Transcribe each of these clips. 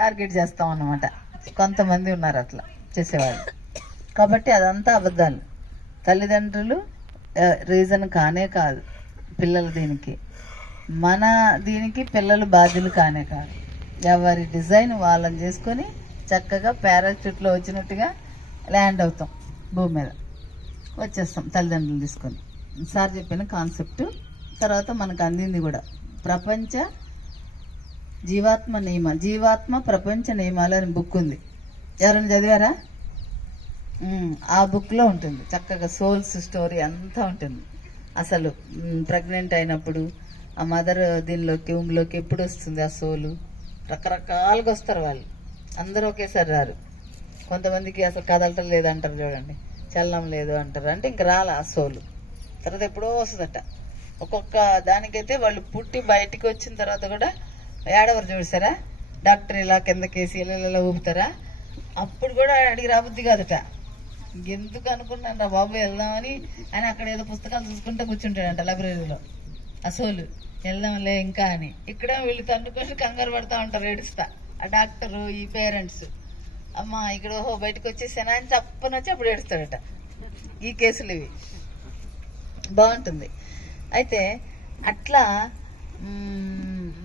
Target చేస్తాం అన్నమాట. కొంతమంది ఉన్నారు అట్లా చేసేవాళ్ళు. కాబట్టి అదంతా అబద్ధాలు. తల్లిదండ్రులు రీజన్ కానే కాదు పిల్లల దీనికి, మన దీనికి పిల్లలు బాధ్యులు కానే కాదు. ఎవరి డిజైన్ వాళ్ళని చేసుకొని చక్కగా పారాషూట్లో వచ్చినట్టుగా ల్యాండ్ అవుతాం, భూమి మీద వచ్చేస్తాం తల్లిదండ్రులు తీసుకొని. సార్ చెప్పిన కాన్సెప్ట్. తర్వాత మనకు అందింది కూడా ప్రపంచ జీవాత్మ ప్రపంచ నియమాలు అని బుక్ ఉంది. ఎవరైనా చదివారా? ఆ బుక్లో ఉంటుంది చక్కగా సోల్స్ స్టోరీ అంతా ఉంటుంది. అసలు ప్రెగ్నెంట్ అయినప్పుడు ఆ మదర్ దీనిలోకి ఊమ్లోకి ఎప్పుడు వస్తుంది ఆ సోలు, రకరకాలుగా వస్తారు వాళ్ళు, అందరూ ఒకేసారి రారు. కొంతమందికి అసలు కదలటం లేదంటారు చూడండి, చలనం లేదు అంటారు, అంటే ఇంక రాలా ఆ సోలు. తర్వాత ఎప్పుడో వస్తుందట. ఒక్కొక్క దానికైతే వాళ్ళు పుట్టి బయటికి వచ్చిన తర్వాత కూడా ఏడవరు చూసారా, డాక్టర్ ఇలా కిందకేసి ఇలా ఊపుతారా, అప్పుడు కూడా అడిగి రాబుద్ది కాదట. ఎందుకు అనుకున్నాను రా బాబు వెళ్దామని అని అక్కడ ఏదో పుస్తకాలు చూసుకుంటూ కూర్చుంటాడంట లైబ్రరీలో. అసలు వెళ్దాంలే ఇంకా అని. ఇక్కడ వీళ్ళు తన్నుకొని కంగారు పడతా ఉంటారు ఏడుస్తా, ఆ డాక్టరు ఈ పేరెంట్స్. అమ్మ ఇక్కడ ఓహో బయటకు వచ్చేసానా అని తప్పనొచ్చి అప్పుడు ఏడుస్తాడట. ఈ కేసులు ఇవి. బాగుంటుంది. అయితే అట్లా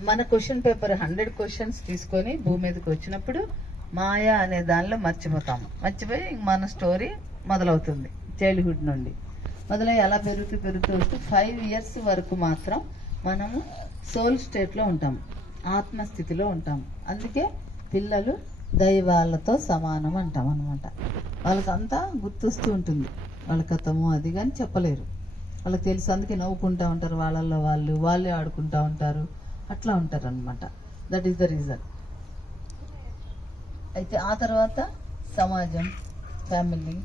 మన క్వశ్చన్ పేపర్ 100 క్వశ్చన్స్ తీసుకొని భూమి మీదకి వచ్చినప్పుడు మాయా అనే దానిలో మర్చిపోతాము. మర్చిపోయి మన స్టోరీ మొదలవుతుంది. చైల్డ్హుడ్ నుండి మొదలై అలా పెరుగుతూ వస్తూ 5 years వరకు మాత్రం మనము సోల్ స్టేట్లో ఉంటాము, ఆత్మస్థితిలో ఉంటాము. అందుకే పిల్లలు దైవాలతో సమానం అంటాం అనమాట. వాళ్ళకంతా గుర్తొస్తూ ఉంటుంది, వాళ్ళ కథము అది కానీ చెప్పలేరు, వాళ్ళకి తెలుసు. అందుకే నవ్వుకుంటూ ఉంటారు, వాళ్ళల్లో వాళ్ళే ఆడుకుంటూ ఉంటారు, అట్లా ఉంటారు అనమాట. That is the reason. అయితే ఆ తర్వాత సమాజం, ఫ్యామిలీ,